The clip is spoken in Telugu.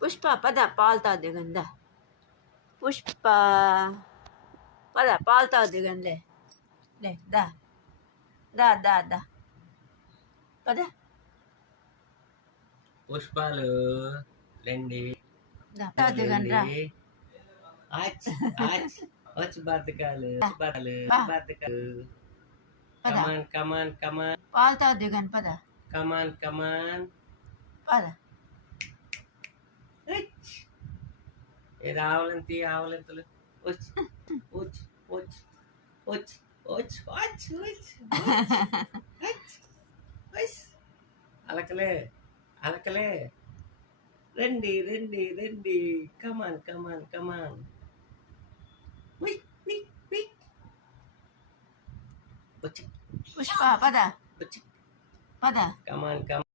పుష్ప పద పాలు తాగుదిగందా పుష్ప పద పాలు తాగుదిగంలే లే దా దా దా దా పద పుష్పాలు రండి దా తాగుదిగండ్రా వచ్చి బతకాలు బతకాలు పద కమాన్ కమాన్ కమాన్ పాలు తాగుదిగండి పద కమాన్ కమాన్ పద ఏది ఆవలంతి ఆవలంతలు వచ్చి వచ్చి వచ్చి వచ్చి వచ్చి వచ్చి వచ్చి అలకలే అలకలే రండి రండి రండి కమాన్ కమాన్ కమాన్ వచ్చి పుష్ప పద వచ్చి పద కమాన్ కమాన్